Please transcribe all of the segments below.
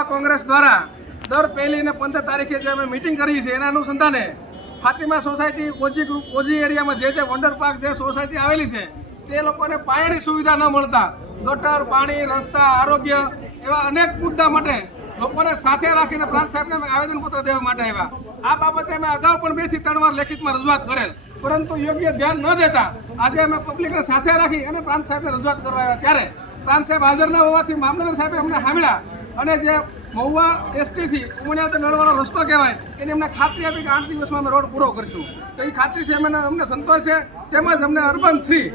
મહુવા કોંગ્રેસ દ્વારા દર પહેલી અને પંદર તારીખે જે અમે મિટિંગ કરી છે એના અનુસંધાને Fatima society, OG group, OG એરિયામાં જે જે વંડર પાર્ક જે સોસાયટી આવેલી છે, તે લોકોને પાયાની સુવિધા ન મળતા, ગટર, પાણી, રસ્તા, આરોગ્ય એવા અનેક મુદ્દા માટે લોકોને સાથે રાખીને પ્રાંત સાહેબને અમે આવેદનપત્ર દેવા માટે આવ્યા. આ બાબતે અમે અગાઉ પણ બેથી ત્રણ વાર લેખિતમાં રજૂઆત કરેલ. પરંતુ યોગ્ય ધ્યાન ન દેતા આજે અમે પબ્લિકને સાથે રાખી અને પ્રાંત સાહેબને રજૂઆત કરવા આવ્યા. ત્યારે પ્રાંત સાહેબ હાજર ન હોવાથી મામલતદાર સાહેબે અમને સાંભળ્યા અને જે મહુવા એસટીથી ઉમણિયા મેળવાનો રસ્તો કહેવાય, એની અમને ખાતરી આપી કે આઠ દિવસમાં અમે રોડ પૂરો કરીશું. તો એ ખાતરીથી અમને અમને સંતોષ છે. તેમજ અમને અર્બન થ્રી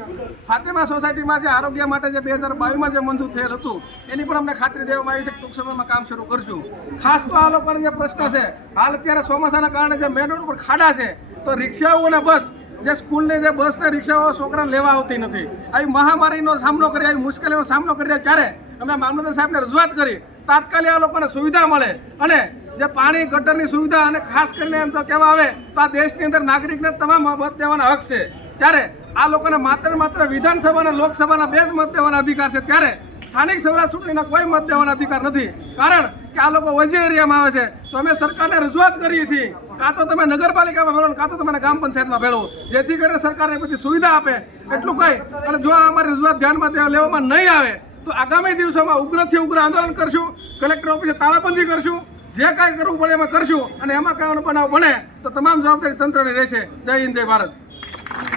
ફાતેમા સોસાયટીમાં જે આરોગ્ય માટે જે બે હજાર બાવીસમાં જે મંજૂર થયેલ હતું, એની પણ અમને ખાતરી દેવામાં આવી છે કે ટૂંક સમયમાં કામ શરૂ કરશું. ખાસ તો આ લોકોનો જે પ્રશ્ન છે, હાલ અત્યારે ચોમાસાના કારણે જે મેન રોડ ઉપર ખાડા છે, તો રિક્ષાઓ અને બસ, જે સ્કૂલની જે બસ ને રિક્ષાઓ છોકરાને લેવા આવતી નથી. આવી મહામારીનો સામનો કરી આવી મુશ્કેલીનો સામનો કરી રહ્યા ત્યારે અમે મામલતદાર સાહેબને રજૂઆત કરી તાત્કાલિક આ લોકોને સુવિધા મળે. અને જે પાણી ગટરની સુવિધા અને ખાસ કરીને એમ તો કહેવા આવે, તો આ દેશની અંદર નાગરિકને તમામ મત દેવાના હક છે. ત્યારે આ લોકોને માત્ર માત્ર વિધાનસભા અને લોકસભાના બે જ મત દેવાના અધિકાર છે. ત્યારે સ્થાનિક સ્વરાજ ચૂંટણીના કોઈ મત દેવાના અધિકાર નથી. કારણ કે આ લોકો વજે એરિયામાં આવે છે. તો અમે સરકારને રજૂઆત કરીએ છીએ. કાં તો તમે નગરપાલિકામાં ભેળો કાં તો તમે ગ્રામ પંચાયતમાં ભેળવો. જેથી કરીને સરકારને બધી સુવિધા આપે. એટલું કહી અને જો અમારી રજૂઆત ધ્યાનમાં લેવામાં નહીં આવે તો આગામી દિવસોમાં ઉગ્રથી ઉગ્ર આંદોલન કરશું, કલેક્ટર ઓફિસે તાળાબંધી કરશું, જે કાંઈ કરવું પડે એમાં કરશું, અને એમાં કાંઈ બનાવ બને તો તમામ જવાબદારી તંત્રની રહેશે. જય હિન્દ, જય ભારત.